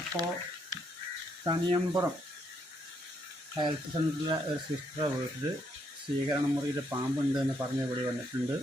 അപ്പോൾ തനിയമ്പുറം ഹെൽത്ത് സെന്ററിലെ ഒരു സിസ്റ്ററെ വീട്ടിൽ സ്വീകരണ മുറിയിൽ പാമ്പുണ്ട് എന്ന് പറഞ്ഞ് ഇവിടെ വന്നിട്ടുണ്ട്.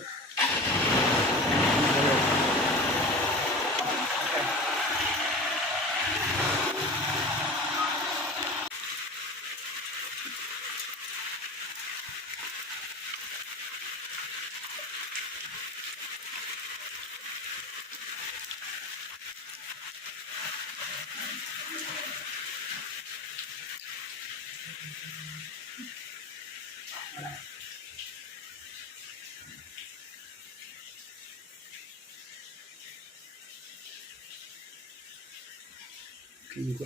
그 이거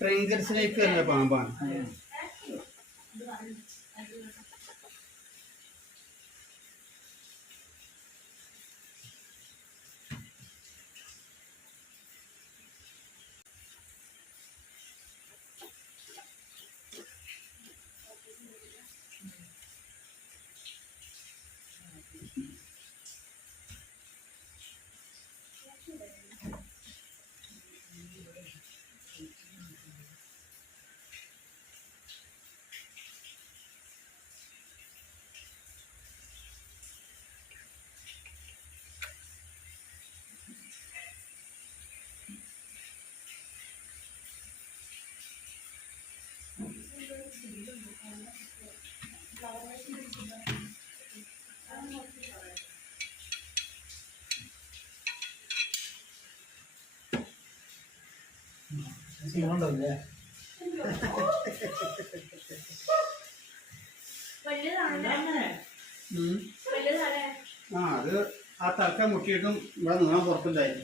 ട്രെങ്കർ സ്നേക്ക് എന്ന പാമ്പാണ് ആ അത് ആ തലക്ക മുട്ടിയിട്ടും ഇവിടെ നീളം പുറത്തില്ലായി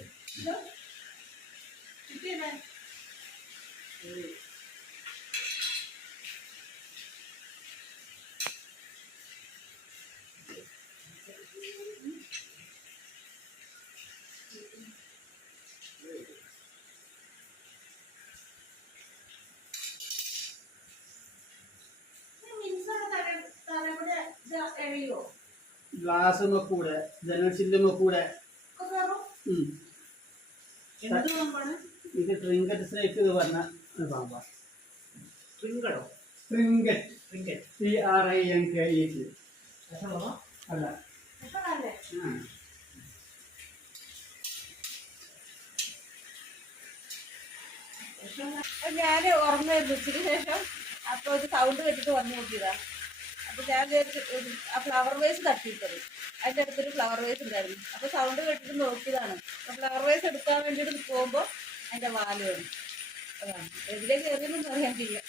ഗ്ലാസ് കൂടെ ജനൽച്ചില്ലുമ കൂടെ. ഉം. എന്ത് പാമ്പാണ്? ഇത് ട്രിങ്കറ്റ് സ്നേക്ക് എന്ന് പറഞ്ഞ പാമ്പാ. ട്രിങ്കടോ trinket trinket T R I N K E T അല്ല. ഞാൻ ഉറങ്ങായിരുന്നു ഉച്ചയ്ക്ക് ശേഷം. അപ്പൊ ഒരു സൗണ്ട് വെച്ചിട്ട് വന്നു നോക്കിയതാ. അപ്പൊ ഞാൻ ആ ഫ്ലവർ വേസ് തട്ടിയിട്ടത്. അതിന്റെ അടുത്തൊരു ഫ്ലവർ വേസ് ഉണ്ടായിരുന്നു. അപ്പോൾ സൗണ്ട് കേട്ടിട്ട് നോക്കിയതാണ്. അപ്പൊ ഫ്ലവർ വേസ് എടുക്കാൻ വേണ്ടിയിട്ട് പോകുമ്പോ അതിന്റെ വാൽ വേണം അതാണ്. എവിടെ കയറിയെന്നൊന്നും അറിയാൻ കഴിയില്ല